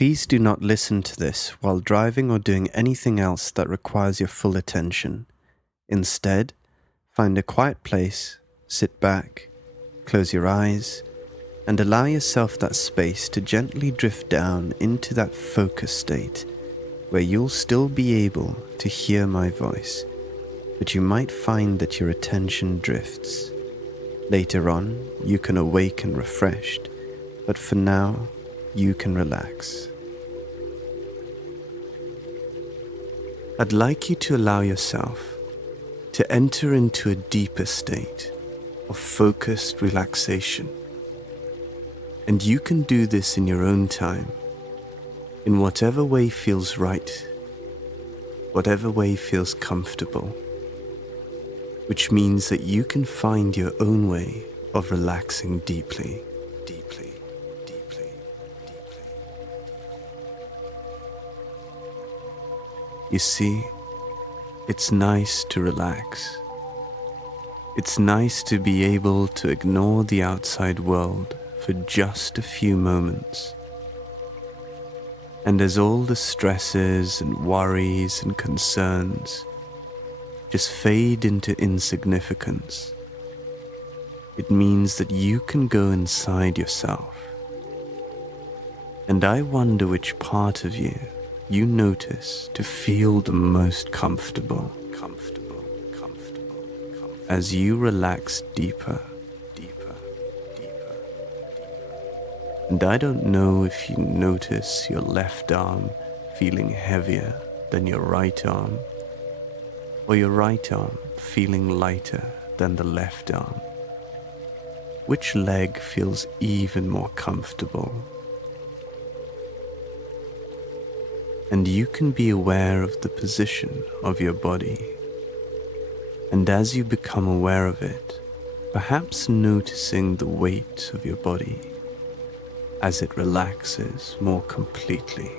Please do not listen to this while driving or doing anything else that requires your full attention. Instead, find a quiet place, sit back, close your eyes, and allow yourself that space to gently drift down into that focus state where you'll still be able to hear my voice, but you might find that your attention drifts. Later on, you can awaken refreshed, but for now, you can relax. I'd like you to allow yourself to enter into a deeper state of focused relaxation. And you can do this in your own time, in whatever way feels right, whatever way feels comfortable, which means that you can find your own way of relaxing deeply, deeply, deeply, deeply. You see, it's nice to relax. It's nice to be able to ignore the outside world for just a few moments. And as all the stresses and worries and concerns just fade into insignificance, it means that you can go inside yourself. And I wonder which part of you notice to feel the most comfortable as you relax deeper. And I don't know if you notice your left arm feeling heavier than your right arm, or your right arm feeling lighter than the left arm. Which leg feels even more comfortable? And you can be aware of the position of your body. And as you become aware of it, perhaps noticing the weight of your body as it relaxes more completely.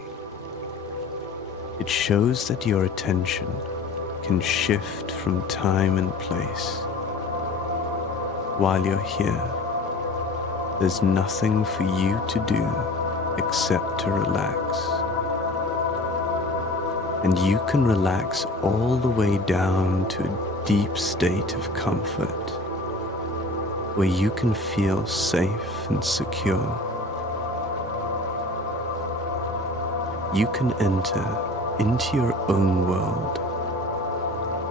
It shows that your attention can shift from time and place. While you're here, there's nothing for you to do except to relax. And you can relax all the way down to a deep state of comfort, where you can feel safe and secure. You can enter into your own world,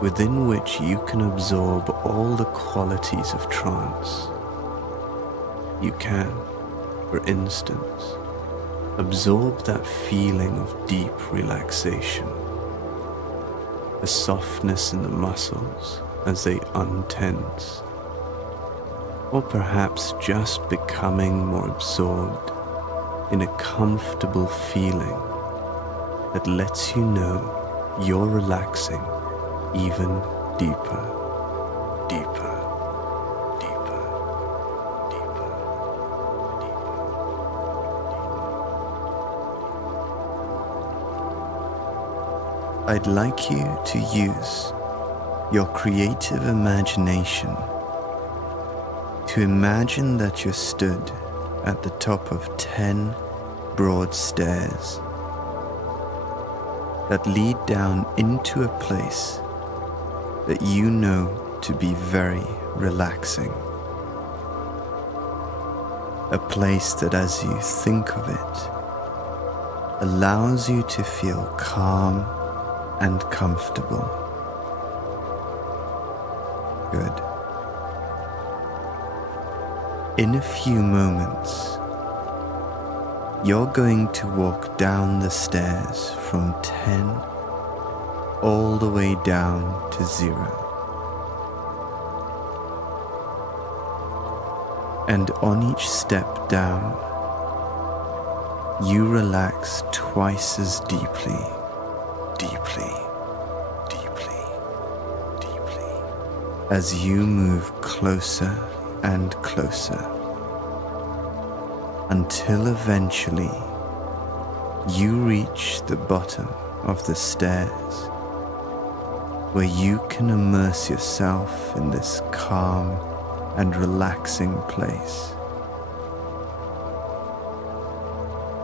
within which you can absorb all the qualities of trance. You can, for instance, absorb that feeling of deep relaxation, the softness in the muscles as they untense, or perhaps just becoming more absorbed in a comfortable feeling that lets you know you're relaxing even deeper, deeper, deeper, deeper, deeper. I'd like you to use your creative imagination to imagine that you're stood at the top of 10 broad stairs that lead down into a place that you know to be very relaxing. A place that, as you think of it, allows you to feel calm and comfortable. Good. In a few moments, you're going to walk down the stairs from 10 all the way down to 0. And on each step down, you relax twice as deeply, deeply, deeply, deeply, as you move closer and closer, until eventually you reach the bottom of the stairs, where you can immerse yourself in this calm and relaxing place.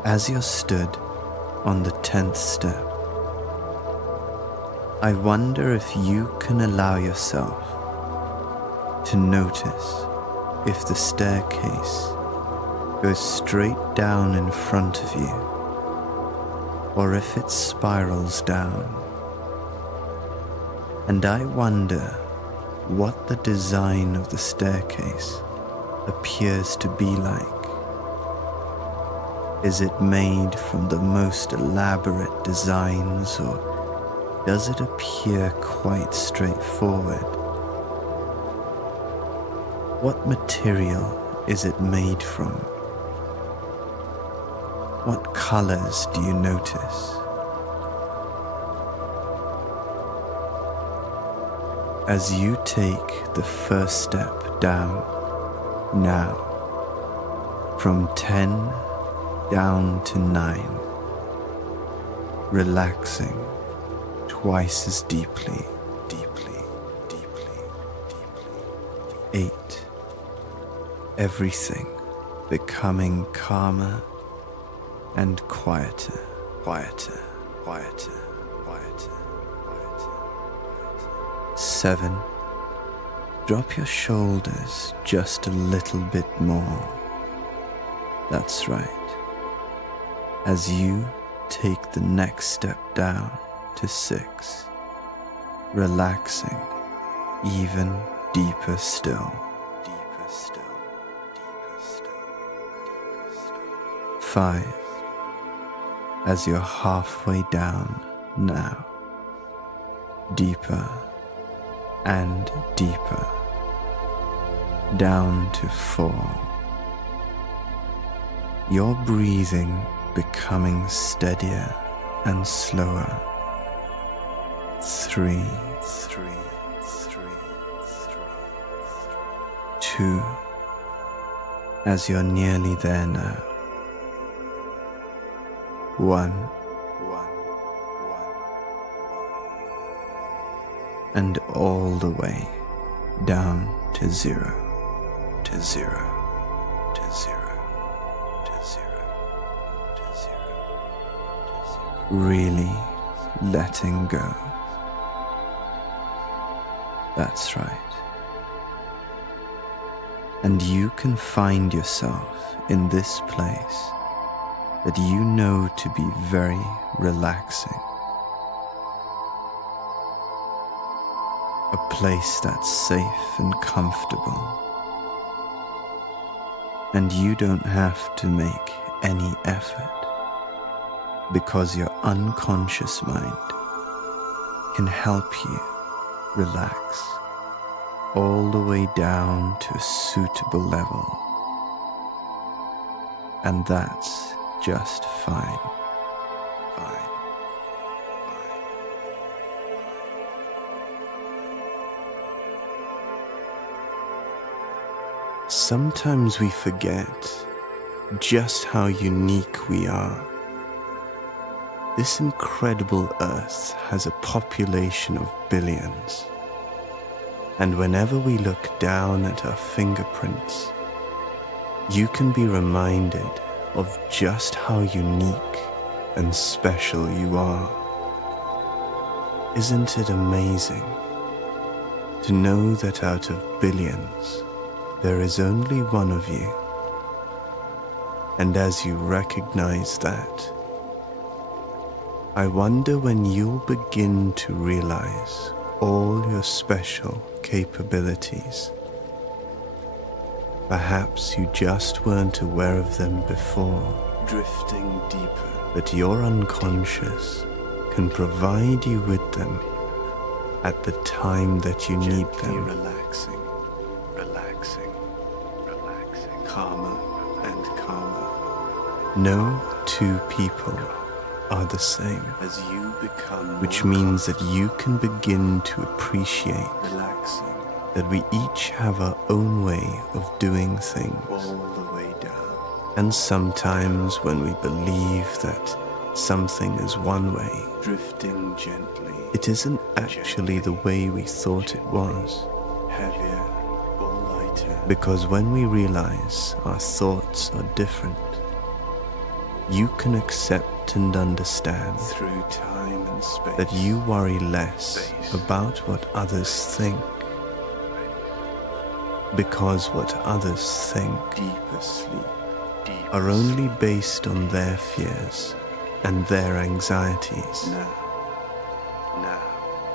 As you're stood On the 10th step, I wonder if you can allow yourself to notice if the staircase goes straight down in front of you or if it spirals down. And I wonder what the design of the staircase appears to be like. Is it made from the most elaborate designs, or does it appear quite straightforward? What material is it made from? What colors do you notice? As you take the first step down, now, from 10 down to 9, relaxing twice as deeply, 8, everything becoming calmer and quieter. 7, drop your shoulders just a little bit more. That's right. As you take the next step down to 6, relaxing even deeper still. 5, as you're halfway down now, deeper and deeper, down to 4. Your breathing becoming steadier and slower. 3, 2, as you're nearly there now. 1, and all the way down to 0. Really letting go. That's right. And you can find yourself in this place that you know to be very relaxing. A place that's safe and comfortable. And you don't have to make any effort, because your unconscious mind can help you relax all the way down to a suitable level. And that's just fine. Sometimes we forget just how unique we are. This incredible Earth has a population of billions. And whenever we look down at our fingerprints, you can be reminded of just how unique and special you are. Isn't it amazing to know that out of billions, there is only one of you? And as you recognize that, I wonder when you'll begin to realize all your special capabilities. Perhaps you just weren't aware of them before, drifting deeper, but your unconscious can provide you with them at the time that you need them. Relaxing, calmer and calmer. No two people are the same, as you become, which means that you can begin to appreciate that we each have our own way of doing things. All the way down. And sometimes when we believe that something is one way, drifting gently, it isn't actually the way we thought it was. Heavier or lighter. Because when we realize our thoughts are different, you can accept and understand through time and space that you worry less about what others think, because what others think deeper sleep, deeper are only based on their fears and their anxieties, now,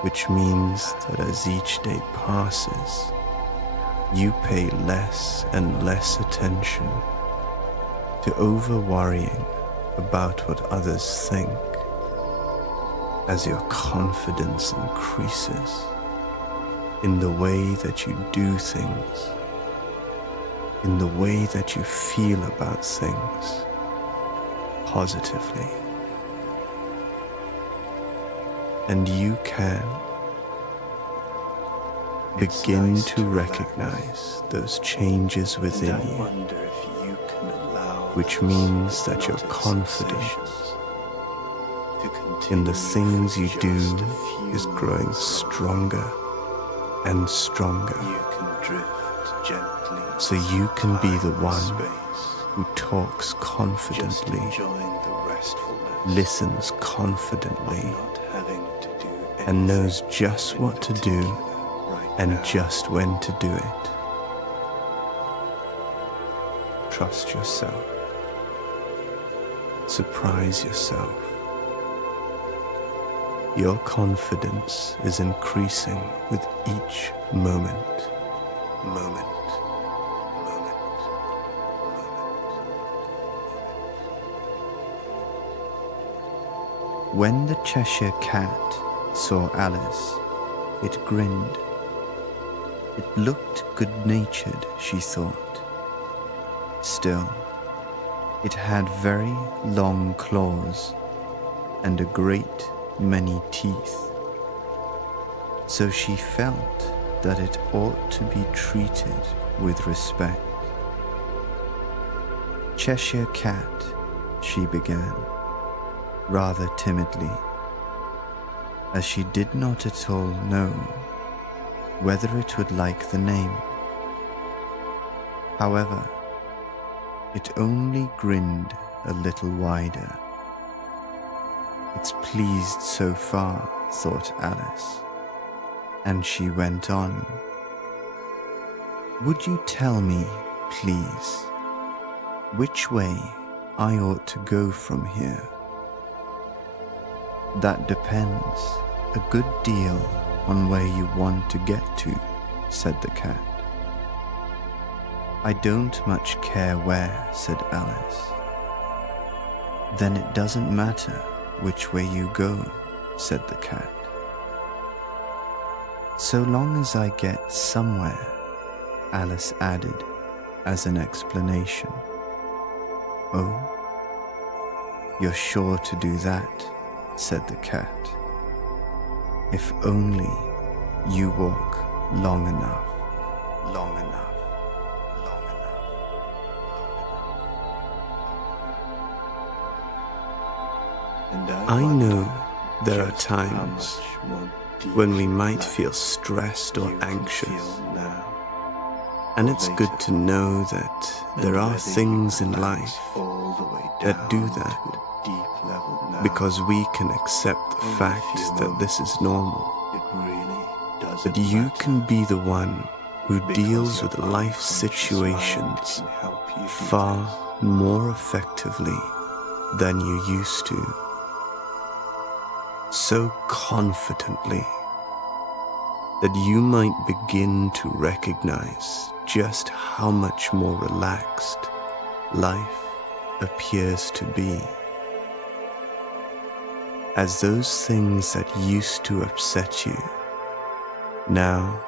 which means that as each day passes, you pay less and less attention to over-worrying about what others think. As your confidence increases in the way that you do things, in the way that you feel about things positively, and you can begin to recognize those changes within and I you, wonder if you can allow which means that your confidence in the things you do is growing stronger and stronger, you can drift gently, so you can be the one space, who talks confidently, just enjoying the restfulness, listens confidently, not having to do and knows just what to do right and now. just when to do it. Trust yourself. Surprise yourself. Your confidence is increasing with each moment. When the Cheshire Cat saw Alice, it grinned. It looked good-natured, she thought. Still, it had very long claws and a great many teeth, so she felt that it ought to be treated with respect. Cheshire Cat, she began, rather timidly, as she did not at all know whether it would like the name. However, it only grinned a little wider. It's pleased so far, thought Alice, and she went on. Would you tell me, please, which way I ought to go from here? That depends a good deal on where you want to get to, said the cat. I don't much care where, said Alice. Then it doesn't matter which way you go, said the cat. So long as I get somewhere, Alice added as an explanation. Oh, you're sure to do that, said the cat. If only you walk long enough. I know there are times when we might feel stressed or anxious, and it's good to know that there are things in life that do that, because we can accept the fact that this is normal. But you can be the one who deals with life situations far more effectively than you used to, so confidently that you might begin to recognize just how much more relaxed life appears to be, as those things that used to upset you now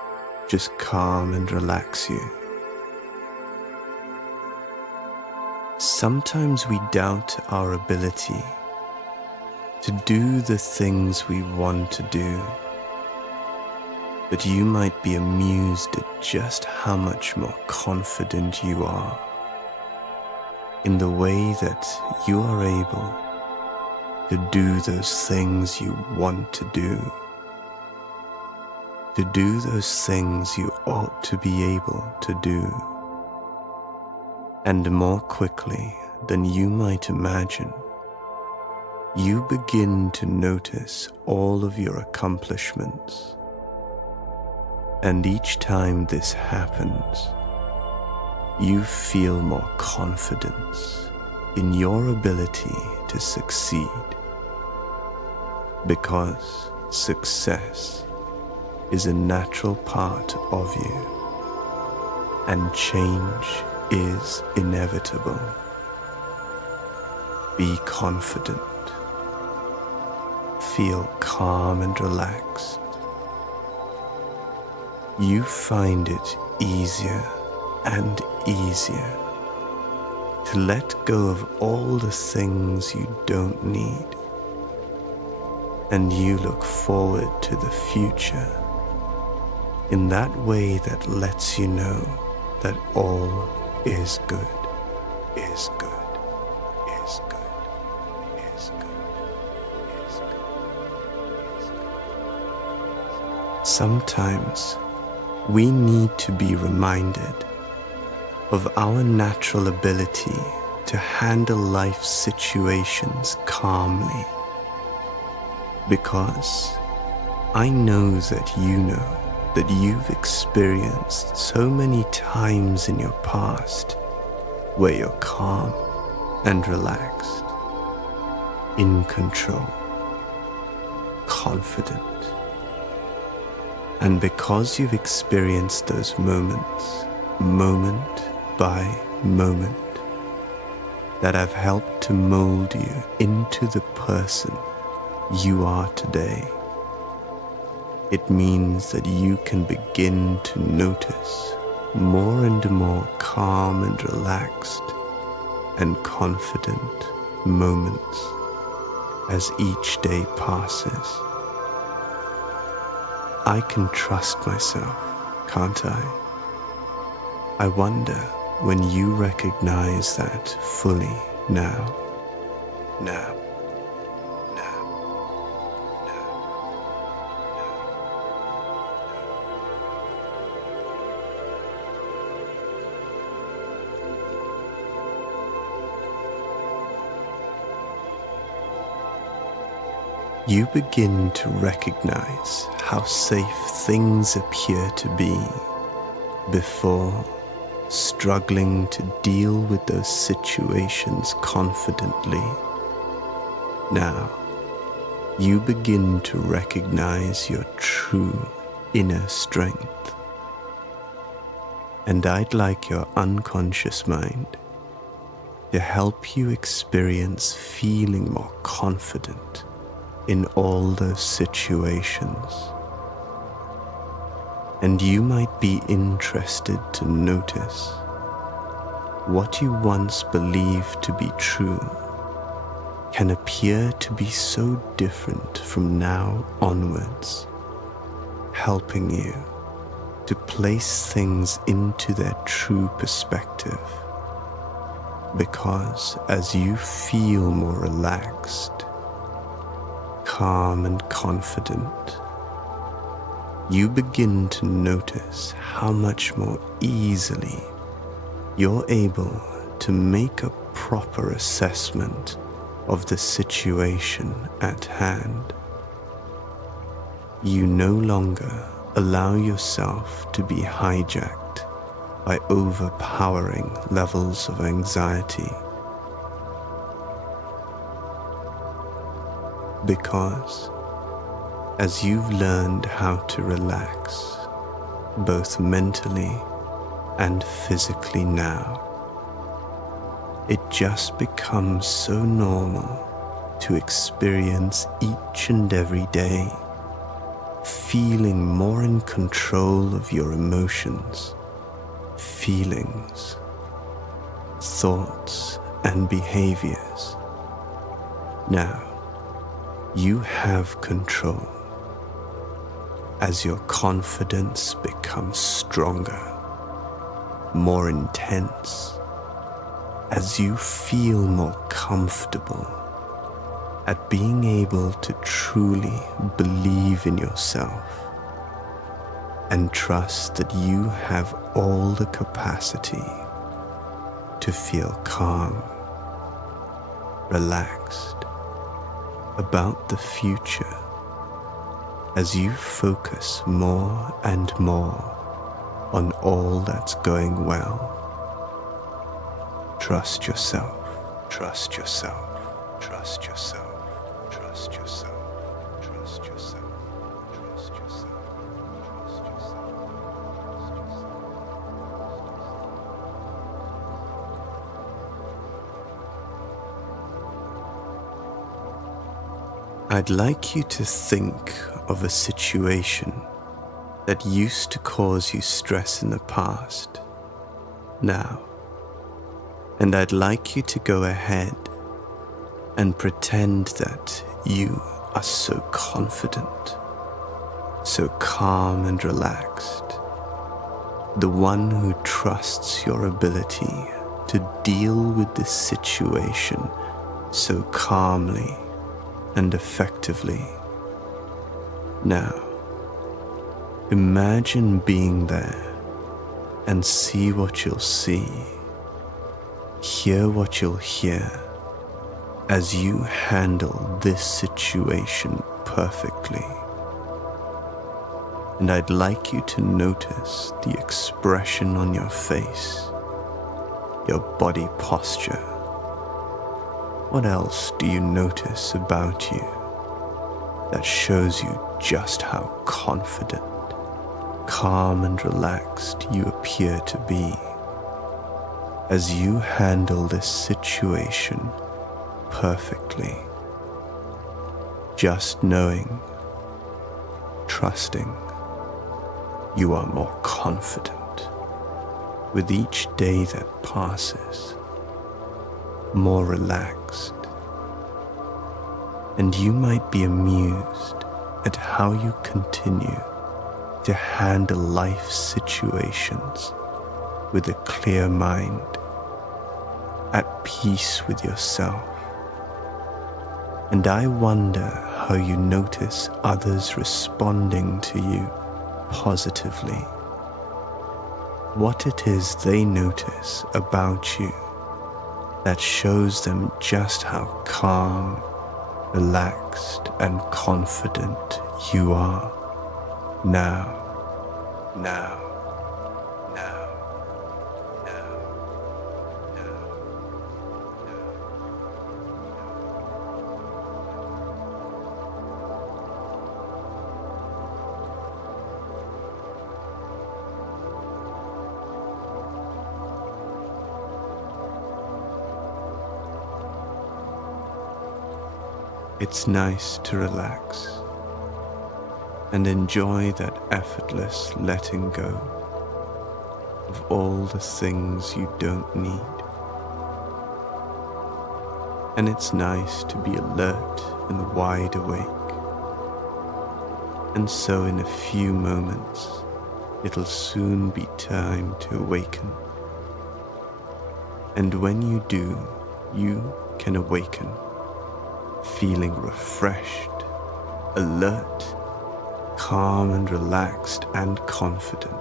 just calm and relax you. Sometimes we doubt our ability to do the things we want to do, but you might be amused at just how much more confident you are in the way that you are able to do those things you want to do those things you ought to be able to do, and more quickly than you might imagine, you begin to notice all of your accomplishments. And each time this happens, you feel more confidence in your ability to succeed, because success is a natural part of you, and change is inevitable. Be confident. Feel calm and relaxed. You find it easier and easier to let go of all the things you don't need, and you look forward to the future in that way that lets you know that all is good, is good, is good, is good, is good, is good. Sometimes we need to be reminded of our natural ability to handle life situations calmly, because I know that you know that you've experienced so many times in your past where you're calm and relaxed, in control, confident. And because you've experienced those moments, moment by moment, that have helped to mold you into the person you are today, it means that you can begin to notice more and more calm and relaxed and confident moments as each day passes. I can trust myself, can't I? I wonder when you recognize that fully now. You begin to recognize how safe things appear to be before, struggling to deal with those situations confidently. Now, you begin to recognize your true inner strength. And I'd like your unconscious mind to help you experience feeling more confident in all those situations. And you might be interested to notice what you once believed to be true can appear to be so different from now onwards, helping you to place things into their true perspective. Because as you feel more relaxed, calm and confident, you begin to notice how much more easily you're able to make a proper assessment of the situation at hand. You no longer allow yourself to be hijacked by overpowering levels of anxiety, because as you've learned how to relax, both mentally and physically now, it just becomes so normal to experience each and every day feeling more in control of your emotions, feelings, thoughts, and behaviors. Now, you have control as your confidence becomes stronger, more intense, as you feel more comfortable at being able to truly believe in yourself and trust that you have all the capacity to feel calm relaxed about the future as you focus more and more on all that's going well. Trust yourself, trust yourself, trust yourself, trust yourself, trust yourself, trust yourself, trust yourself. I'd like you to think of a situation that used to cause you stress in the past, now. And I'd like you to go ahead and pretend that you are so confident, so calm and relaxed, the one who trusts your ability to deal with this situation so calmly and effectively. Now, imagine being there and see what you'll see, hear what you'll hear as you handle this situation perfectly. And I'd like you to notice the expression on your face, your body posture. What else do you notice about you that shows you just how confident, calm and relaxed you appear to be as you handle this situation perfectly? Just knowing, trusting, you are more confident with each day that passes, more relaxed. And you might be amused at how you continue to handle life situations with a clear mind, at peace with yourself. And I wonder how you notice others responding to you positively, what it is they notice about you that shows them just how calm, relaxed and confident you are now. It's nice to relax and enjoy that effortless letting go of all the things you don't need. And it's nice to be alert and wide awake. And so in a few moments, it'll soon be time to awaken. And when you do, you can awaken feeling refreshed, alert, calm and relaxed and confident.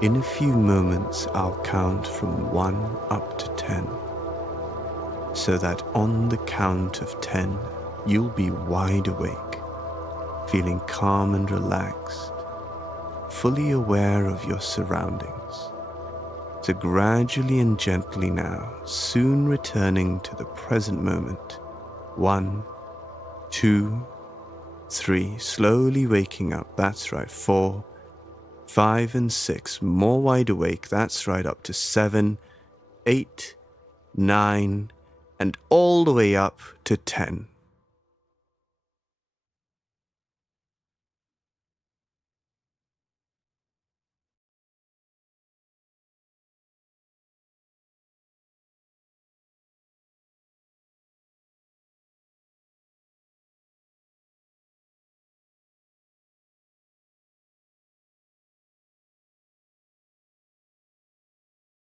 In a few moments, I'll count from 1 up to 10, so that on the count of 10, you'll be wide awake, feeling calm and relaxed, fully aware of your surroundings. So gradually and gently now, soon returning to the present moment. 1, 2, 3, slowly waking up, that's right, 4, 5 and 6, more wide awake, that's right, up to 7, 8, 9, and all the way up to 10.